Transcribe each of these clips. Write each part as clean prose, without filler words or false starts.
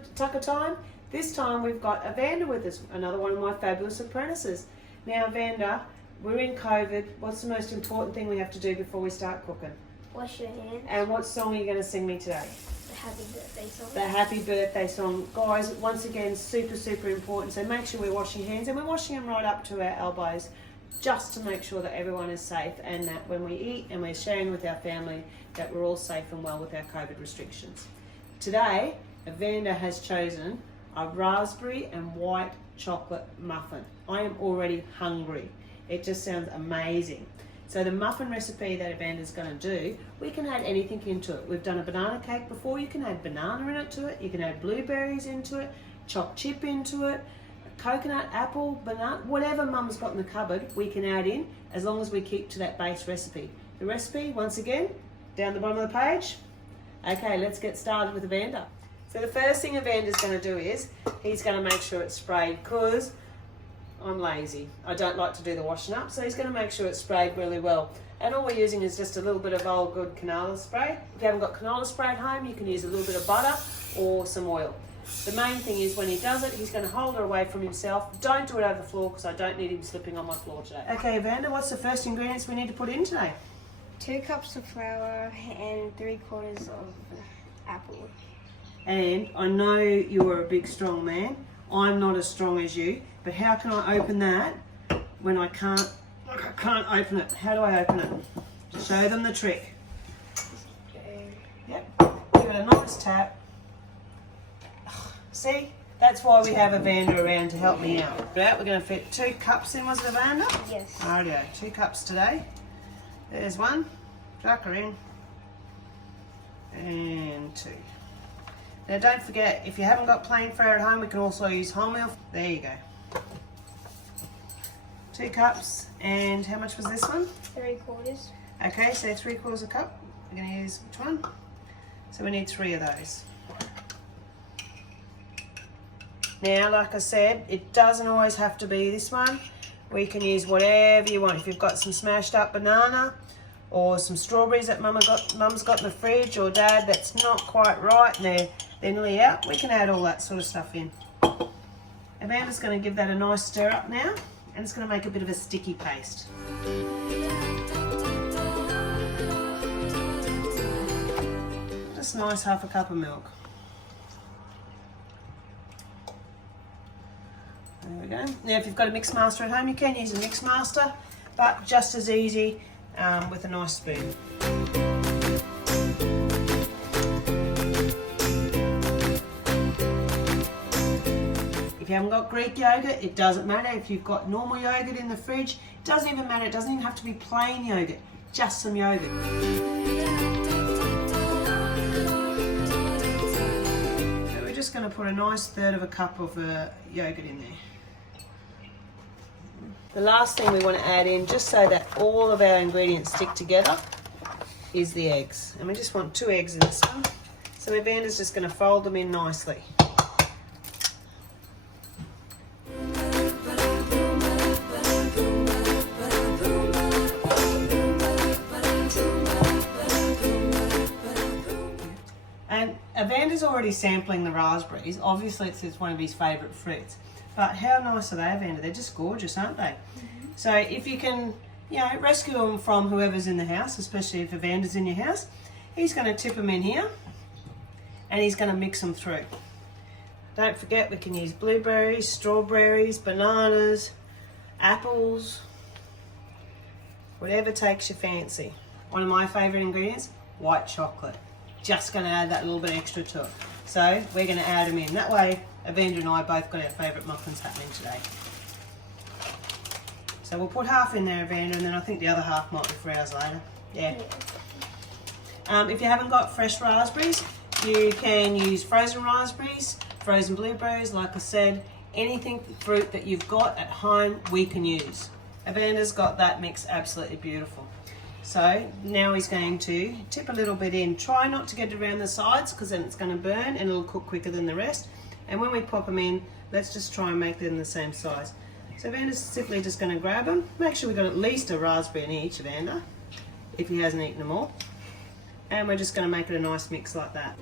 Tucka-Time. This time we've got Evander with us, another one of my fabulous apprentices. Now Evander, we're in COVID. What's the most important thing we have to do before we start cooking? Wash your hands. And what song are you going to sing me today? The happy birthday song. The happy birthday song. Guys, once again, super, super important. So make sure we're washing hands, and we're washing them right up to our elbows, just to make sure that everyone is safe, and that when we eat and we're sharing with our family, that we're all safe and well with our COVID restrictions. Today, Evander has chosen a raspberry and white chocolate muffin. I am already hungry. It just sounds amazing. So the muffin recipe that Evander's going to do, we can add anything into it. We've done a banana cake before. You can add banana in it to it. You can add blueberries into it, chopped chip into it, coconut, apple, banana, whatever Mum's got in the cupboard, we can add in, as long as we keep to that base recipe. The recipe, once again, down the bottom of the page. Okay, let's get started with Evander. So the first thing Evander's going to do is, he's going to make sure it's sprayed, because I'm lazy. I don't like to do the washing up, so he's going to make sure it's sprayed really well. And all we're using is just a little bit of old good canola spray. If you haven't got canola spray at home, you can use a little bit of butter or some oil. The main thing is when he does it, he's going to hold her away from himself. Don't do it over the floor, because I don't need him slipping on my floor today. Okay, Evander, what's the first ingredients we need to put in today? 2 cups of flour and 3/4 of apple. And I know you're a big, strong man. I'm not as strong as you, but how can I open that when I can't open it? How do I open it? Show them the trick. Yep, give it a nice tap. See, that's why we have Evander around to help me out. Right, we're going to fit 2 cups in, was it, Evander? Yes. Rightio, 2 cups today. There's 1, chuck her in, and 2. Now don't forget, if you haven't got plain flour at home, we can also use wholemeal. There you go. 2 cups, and how much was this one? 3/4. Okay, so 3/4 a cup. We're going to use which one? So we need 3 of those. Now, like I said, it doesn't always have to be this one. We can use whatever you want. If you've got some smashed up banana or some strawberries that Mum's got in the fridge, or Dad that's not quite right and they're nearly out, we can add all that sort of stuff in. Evander's going to give that a nice stir up now, and it's going to make a bit of a sticky paste. Just a nice 1/2 cup of milk. There we go. Now if you've got a mix master at home, you can use a mix master, but just as easy with a nice spoon. If you haven't got Greek yogurt, it doesn't matter. If you've got normal yogurt in the fridge, it doesn't even matter. It doesn't even have to be plain yogurt, just some yogurt. So we're just going to put a nice 1/3 cup of yogurt in there. The last thing we want to add in, just so that all of our ingredients stick together, is the eggs. And we just want 2 eggs in this one. So Evander's just going to fold them in nicely. And Evander's already sampling the raspberries. Obviously it's one of his favourite fruits. But how nice are they, Evander? They're just gorgeous, aren't they? Mm-hmm. So if you can, rescue them from whoever's in the house, especially if Evander's in your house, he's going to tip them in here, and he's going to mix them through. Don't forget, we can use blueberries, strawberries, bananas, apples, whatever takes your fancy. One of my favourite ingredients, white chocolate. Just going to add that little bit extra to it. So we're going to add them in. That way, Evander and I both got our favourite muffins happening today. So we'll put 1/2 in there, Evander, and then I think the other 1/2 might be for hours later. Yeah. If you haven't got fresh raspberries, you can use frozen raspberries, frozen blueberries, like I said, anything fruit that you've got at home, we can use. Evander's got that mix absolutely beautiful. So now he's going to tip a little bit in. Try not to get it around the sides, because then it's going to burn and it'll cook quicker than the rest. And when we pop them in, let's just try and make them the same size. So Evander's simply just going to grab them. Make sure we've got at least a raspberry in each, Evander, if he hasn't eaten them all. And we're just going to make it a nice mix like that.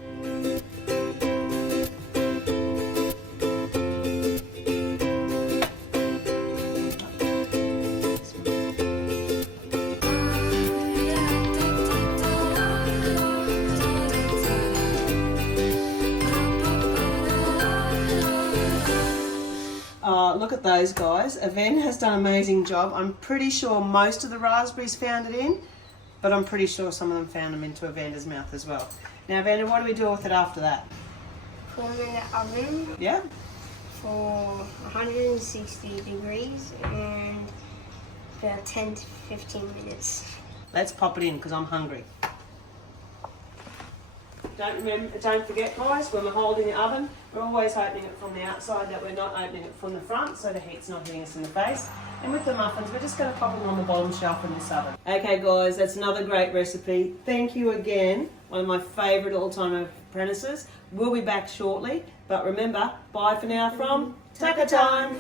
Look at those guys. Evan has done an amazing job. I'm pretty sure most of the raspberries found it in, but I'm pretty sure some of them found them into Evander's mouth as well. Now, Evander, what do we do with it after that? Put them in the oven Yeah? for 160 degrees and about 10 to 15 minutes. Let's pop it in because I'm hungry. Don't forget, guys, when we're holding the oven, we're always opening it from the outside, that we're not opening it from the front, so the heat's not hitting us in the face. And with the muffins, we're just going to pop them on the bottom shelf in this oven. Okay, guys, that's another great recipe. Thank you again. One of my favourite all-time apprentices. We'll be back shortly, but remember, bye for now from Tucka-Time.